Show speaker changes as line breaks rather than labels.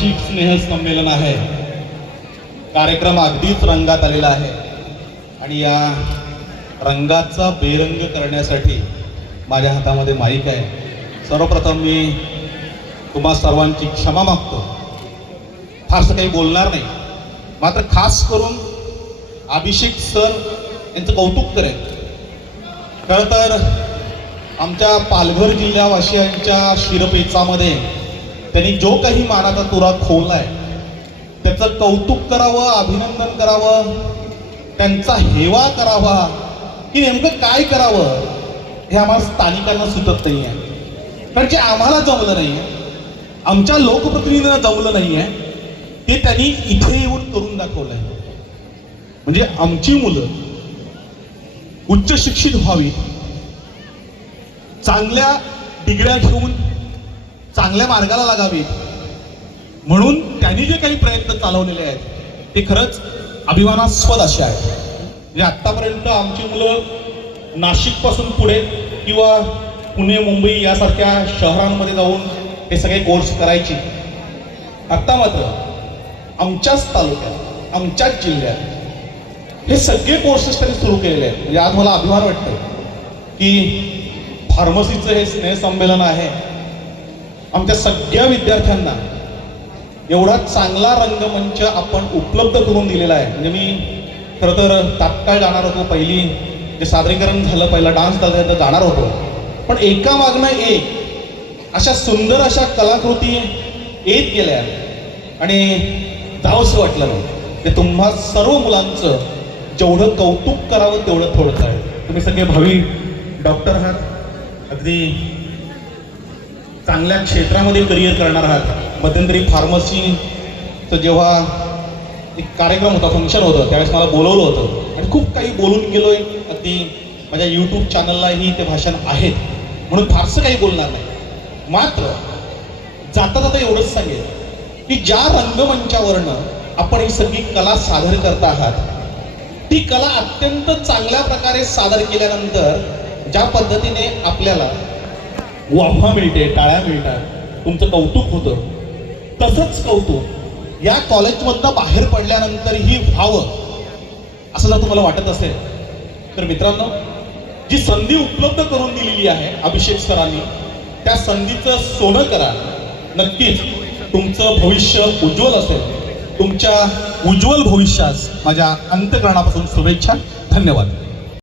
वार्षिक स्नेहसंमेलन आहे. कार्यक्रम अगदीच रंगात आलेला आहे. आणि या रंगाचा बेरंग करण्यासाठी माझ्या हातामध्ये माईक आहे. सर्वप्रथम मी तुम्हा सर्वांची क्षमा मागतो. फारसं काही बोलणार नाही. मात्र खास करून अभिषेक सर यांचं कौतुक करेन. खरं तर आमच्या पालघर जिल्ह्यावासियांच्या शिरपेचामध्ये त्यांनी जो काही मानाचा तुरा खोवलाय त्याचं कौतुक करावं अभिनंदन करावं त्यांचा हेवा करावा की नेमकं काय करावं हे आम्हाला स्थानिकांना सुचत नाही आहे कारण जे आम्हाला जमलं नाही आहे आमच्या लोकप्रतिनिधींना जमलं नाही आहे ते त्यांनी इथे येऊन करून दाखवलं आहे म्हणजे आमची मुलं उच्च शिक्षित व्हावी चांगल्या डिग्र्या घेऊन चांगल्या मार्गाला लागावी. म्हणून त्यांनी जे काही प्रयत्न चालवलेले आहेत ते खरंच अभिमानास्पद असे आहेत. म्हणजे आत्तापर्यंत आमची मुलं नाशिकपासून पुढे किंवा पुणे मुंबई यासारख्या शहरांमध्ये जाऊन हे सगळे कोर्स करायची. आत्ता मात्र आमच्याच तालुक्यात आमच्याच जिल्ह्यात हे सगळे कोर्सेस त्यांनी सुरू केलेले आहेत. म्हणजे आज मला अभिमान वाटतं की फार्मसीचं हे स्नेहसंमेलन आहे. आमच्या सगळ्या विद्यार्थ्यांना एवढा चांगला रंगमंच आपण उपलब्ध करून दिलेला आहे. म्हणजे मी खरं तर तात्काळ जाणार होतो. पहिली जे सादरीकरण झालं पहिला डान्स झाला तर जाणार होतो. पण एका मागणं एक अशा सुंदर अशा कलाकृती येत गेल्या. आणि जावंसं वाटलं नाही. ते तुम्हा सर्व मुलांचं जेवढं कौतुक करावं तेवढं थोडंसं आहे. तुम्ही सगळे भावी डॉक्टर आहात. अगदी चांगल्या क्षेत्रामध्ये करिअर करणार आहात. मध्यंतरी फार्मसीचं जेव्हा एक कार्यक्रम होता फंक्शन होतं त्यावेळेस मला बोलवलं होतं. आणि खूप काही बोलून गेलोय. अगदी माझ्या यूट्यूब चॅनललाही ते भाषण आहेत. म्हणून फारसं काही बोलणार नाही. मात्र जाता जाता एवढंच सांगेल की ज्या रंगमंचावरनं आपण ही सगळी कला सादर करत आहात ती कला अत्यंत चांगल्या प्रकारे सादर केल्यानंतर ज्या पद्धतीने आपल्याला वाफा मिळते टाळ्या मिळतात. तुमचं कौतुक होतं. तसंच कौतुक. या कॉलेजमधनं बाहेर पडल्यानंतरही व्हावं. असं जर तुम्हाला वाटत असेल तर मित्रांनो जी संधी उपलब्ध करून दिलेली आहे अभिषेक सरांनी त्या संधीचं सोनं करा. नक्कीच तुमचं भविष्य उज्ज्वल असेल. तुमच्या उज्ज्वल भविष्यास माझ्या अंतकरणापासून शुभेच्छा. धन्यवाद.